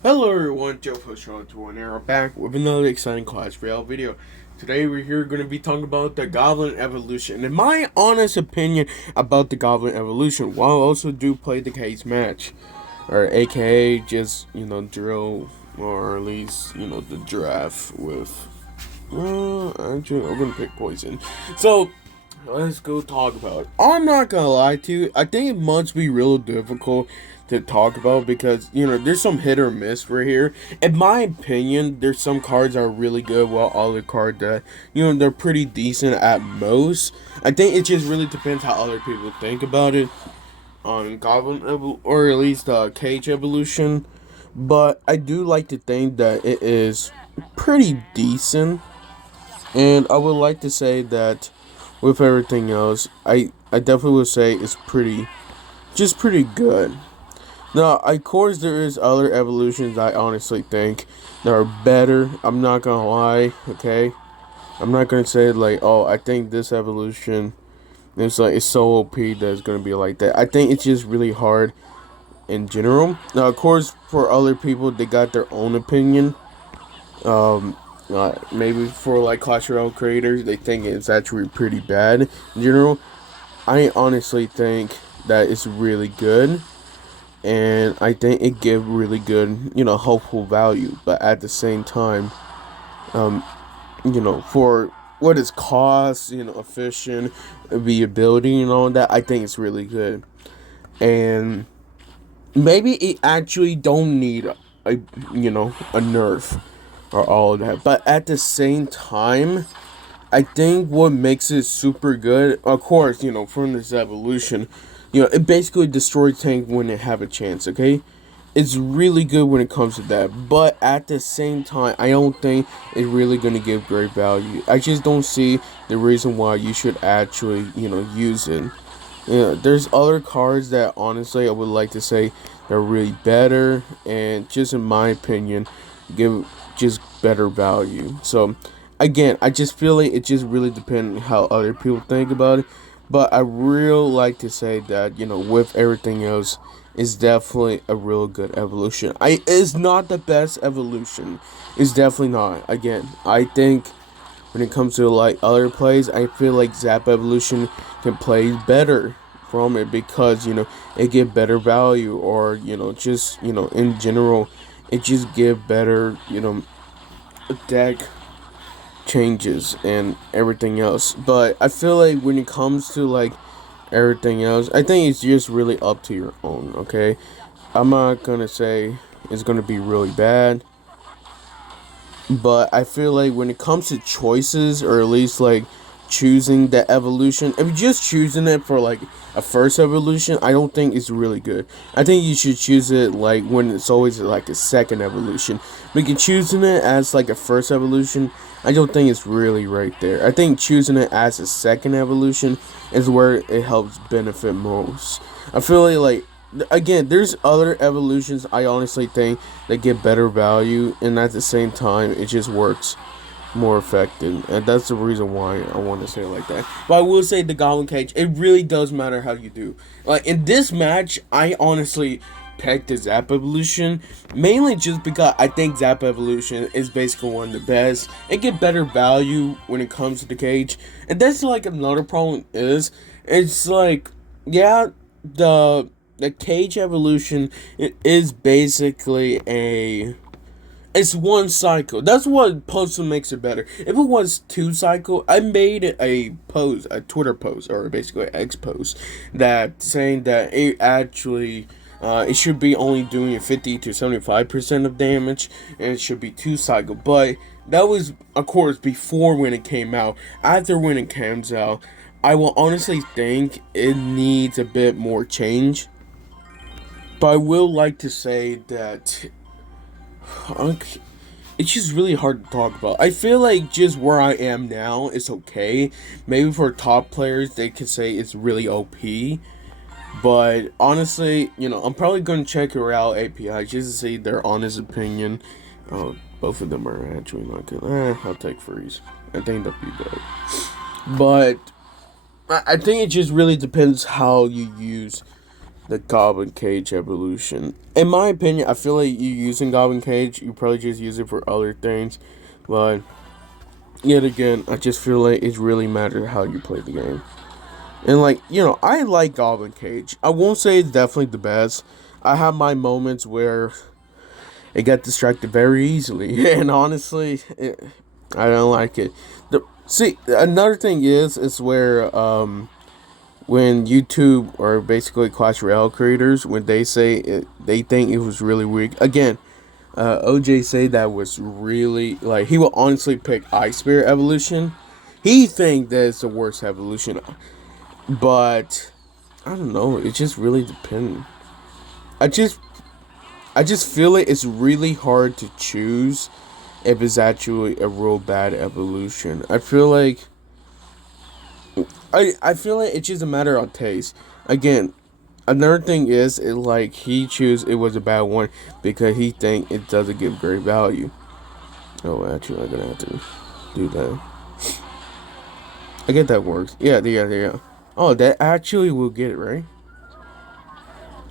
Hello everyone, Joe Pusher and Arrow back with another exciting Clash Royale video. Today we're here going to be talking about the Goblin evolution and my honest opinion about the Goblin evolution, while I also do play the case match, or aka just, drill, or at least, the draft with, actually I'm going to pick poison. So, let's go talk about it. I'm not gonna lie to you, I think it must be real difficult to talk about because, there's some hit or miss right here. In my opinion, there's some cards that are really good while other cards that, they're pretty decent at most. I think it just really depends how other people think about it on or at least Cage evolution. But I do like to think that it is pretty decent, and I would like to say that with everything else, I definitely would say it's pretty good. Now, of course, there is other evolutions I honestly think that are better. I'm not gonna lie, okay? I'm not gonna say like, oh, I think this evolution is like it's so OP that it's gonna be like that. I think it's just really hard in general. Now, of course, for other people, they got their own opinion. Um, Maybe for like Clash Royale creators, they think it's actually pretty bad in general. I honestly think that it's really good, and I think it gives really good, helpful value. But at the same time, um, for what it's cost, efficient, viability, and all that, I think it's really good. And maybe it actually don't need a nerf or all of that. But at the same time, I think what makes it super good, of course, from this evolution, it basically destroys tank when they have a chance, okay? It's really good when it comes to that. But at the same time, I don't think it's really going to give great value. I just don't see the reason why you should actually, use it. There's other cards that honestly I would like to say they're really better, and just in my opinion, give just better value. So again, I just feel like it just really depends how other people think about it. But I really like to say that, with everything else, it's definitely a real good evolution. It's not the best evolution. It's definitely not. Again, I think when it comes to like other plays, I feel like Zap Evolution can play better from it because it give better value, or just in general it just give better deck changes and everything else. But I feel like when it comes to like everything else, I think it's just really up to your own, okay? I'm not gonna say it's gonna be really bad, but I feel like when it comes to choices, or at least like choosing the evolution, if you're just choosing it for like a first evolution, I don't think it's really good. I think you should choose it like when it's always like a second evolution. But you choosing it as like a first evolution, I don't think it's really right there. I think choosing it as a second evolution is where it helps benefit most. I feel like again, there's other evolutions I honestly think that get better value, and at the same time it just works more effective, and that's the reason why I want to say it like that. But I will say the Goblin Cage, it really does matter how you do. Like in this match, I honestly picked the Zap Evolution, mainly just because I think Zap Evolution is basically one of the best. It get better value when it comes to the cage, and that's like another problem is, it's like, yeah, the cage evolution is basically it's one cycle. That's what Postal makes it better. If it was two cycle, I made a post, a Twitter post, or basically an X post, that saying that it actually it should be only doing 50 to 75% of damage, and it should be two cycle. But that was, of course, before when it came out. After when it comes out, I will honestly think it needs a bit more change. But I will like to say that okay, it's just really hard to talk about. I feel like just where I am now is okay. Maybe for top players, they could say it's really OP. But honestly, I'm probably going to check her out API just to see their honest opinion. Both of them are actually not good. I'll take Freeze. I think that'd be good. But I think it just really depends how you use the Goblin Cage evolution. In my opinion, I feel like you using Goblin Cage, you probably just use it for other things, but yet again, I just feel like it really matters how you play the game. And like, I like Goblin Cage. I won't say it's definitely the best. I have my moments where it got distracted very easily, and honestly, I don't like it. See, another thing is where when YouTube or basically Clash Royale creators, when they say they think it was really weak. Again, OJ say that was really like he will honestly pick Ice Spirit evolution. He think that it's the worst evolution, but I don't know. It just really depends. I just I just feel like it's really hard to choose if it's actually a real bad evolution. I feel like it's just a matter of taste. Again, another thing is it like he choose it was a bad one because he think it doesn't give great value. Oh, actually, I'm gonna have to do that. I get that works. Yeah. Oh, that actually will get it right.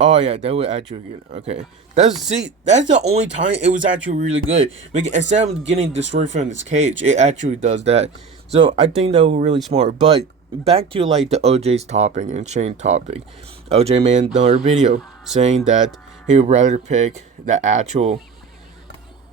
Oh yeah, that would actually get it. Okay. That's the only time it was actually really good. Like, instead of getting destroyed from this cage, it actually does that. So I think that was really smart. But back to like the OJ's topic and Shane topic. OJ made another video saying that he would rather pick the actual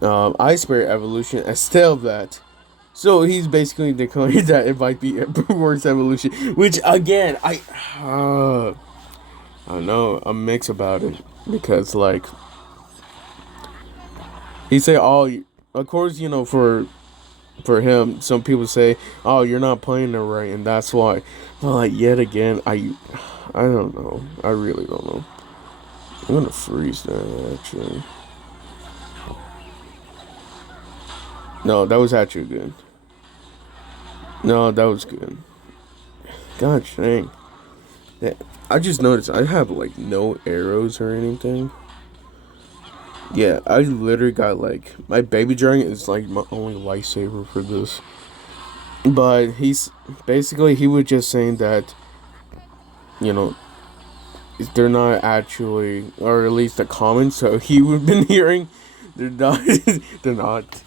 Ice Spirit evolution instead of that. So he's basically declaring that it might be a worse evolution. Which again, I know I'm mixed about it because like he say, "Oh, of course, for him, some people say, "Oh, you're not playing it right," and that's why." But like yet again, I don't know. I really don't know. I'm gonna freeze that actually. No, that was actually good. No, that was good. God dang. That, I just noticed I have like no arrows or anything. Yeah, I literally got like my baby dragon is like my only lifesaver for this. But he was just saying that you know they're not actually, or at least the comments. So he would have been hearing, they're not. They're not.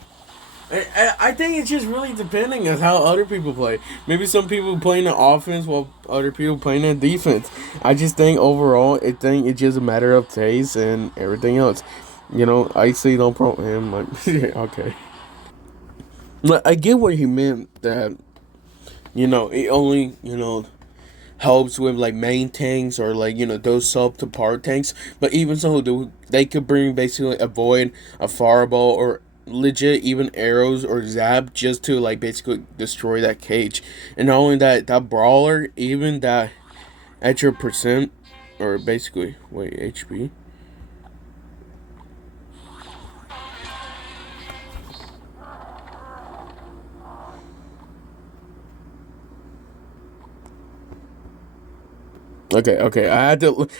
I think it's just really depending on how other people play. Maybe some people playing the offense while other people playing the defense. I just think overall, I think it's just a matter of taste and everything else. I see no problem. Like, okay. But I get what he meant that it only helps with like main tanks or like those sub to part tanks. But even so, they could bring basically a void, a fireball, or legit even arrows or zap just to like basically destroy that cage. And not only that, that brawler, even that at your percent or basically wait HP. Okay.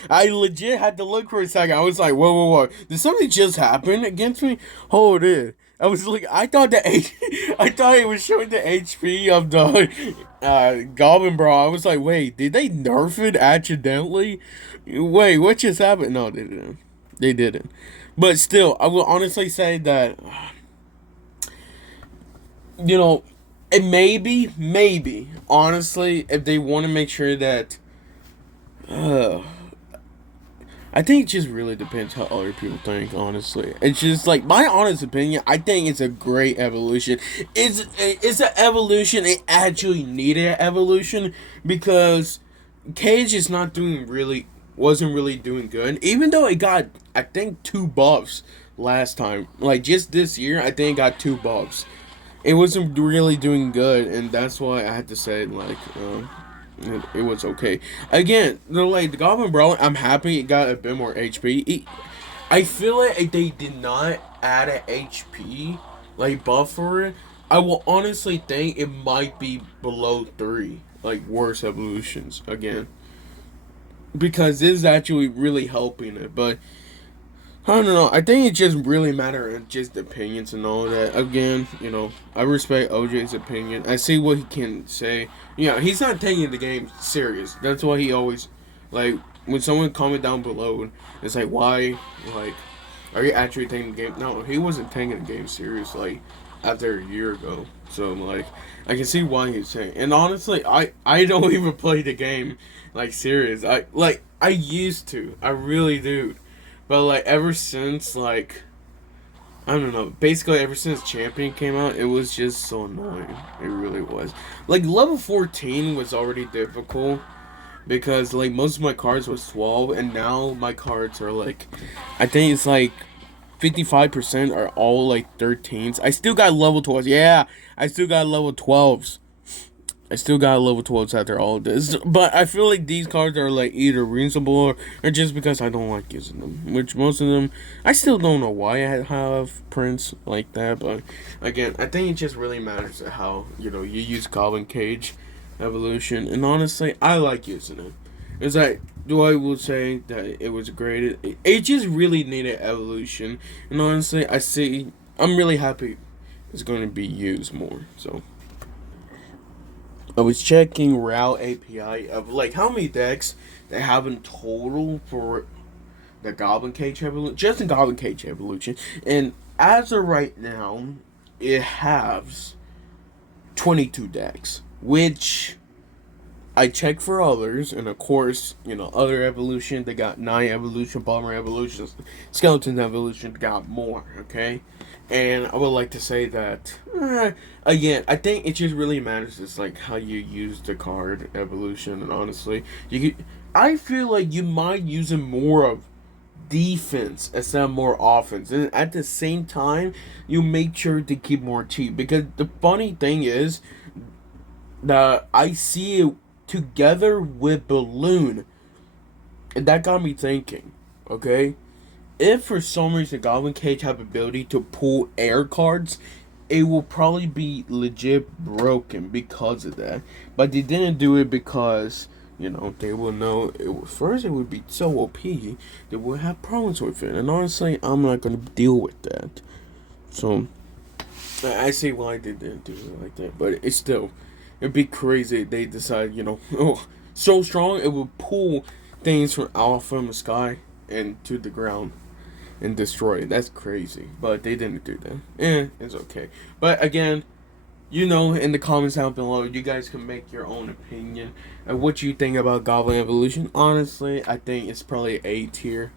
I legit had to look for a second. I was like, whoa. Did something just happen against me? Hold it. I was like, I thought I thought it was showing the HP of the Goblin Bra. I was like, wait, did they nerf it accidentally? Wait, what just happened? No, they didn't. They didn't. But still, I will honestly say that, you know, it maybe, honestly, if they want to make sure that, uh, I think it just really depends how other people think. Honestly, it's just like my honest opinion. I think it's a great evolution. It's an evolution. It actually needed an evolution because Cage is not doing really wasn't really doing good. Even though it got I think 2 buffs last time. Like just this year, I think it got 2 buffs. It wasn't really doing good, and that's why I had to say like. It was okay. Again, like the Goblin Brawler, I'm happy it got a bit more HP. I feel like if they did not add an HP like buff for it, I will honestly think it might be below 3, like worse evolutions again, because this is actually really helping it. But I don't know. I think it just really matter in just opinions and all that. Again, I respect OJ's opinion. I see what he can say. He's not taking the game serious. That's why he always, like, when someone comment down below, it's like, why, like, are you actually taking the game? No, he wasn't taking the game serious, like, after a year ago. So, like, I can see why he's saying. And honestly, I don't even play the game, like, serious. I used to. I really do. But, like, ever since, like, I don't know. Basically, ever since Champion came out, it was just so annoying. It really was. Like, level 14 was already difficult because, like, most of my cards was 12, and now my cards are, like, I think it's, like, 55% are all, like, 13s. I still got level 12s. Yeah, I still got level 12s. I still got level 12s after all of this. But I feel like these cards are like either reasonable or just because I don't like using them. Which most of them, I still don't know why I have prints like that. But again, I think it just really matters how, you know, you use Goblin Cage Evolution. And honestly, I like using it. It's like, do I will say that it was great. It just really needed evolution. And honestly, I'm really happy it's going to be used more. So I was checking Route API of like how many decks they have in total for the Goblin Cage Evolution, just the Goblin Cage Evolution, and as of right now, it has 22 decks, which I checked for others, and of course, you know, other evolution, they got 9 evolution, bomber evolutions, skeleton evolution, got more, okay? And I would like to say that, again, I think it just really matters, it's like how you use the card evolution, and honestly, I feel like you might use it more of defense instead of more offense, and at the same time, you make sure to keep more cheap, because the funny thing is, that I see it together with Balloon. And that got me thinking, okay? If for some reason Goblin Cage have ability to pull air cards, it will probably be legit broken because of that. But they didn't do it because, you know, they will know first it would be so OP, they would have problems with it. And honestly, I'm not gonna deal with that. So I see why they didn't do it like that, but it's still, it'd be crazy if they decide, you know, oh, so strong it would pull things from the sky and to the ground and destroy it. That's crazy, but they didn't do that. It's okay. But again, you know, in the comments down below, you guys can make your own opinion of what you think about Goblin Evolution. Honestly, I think it's probably A tier,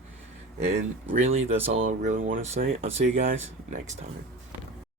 and really, that's all I really want to say. I'll see you guys next time.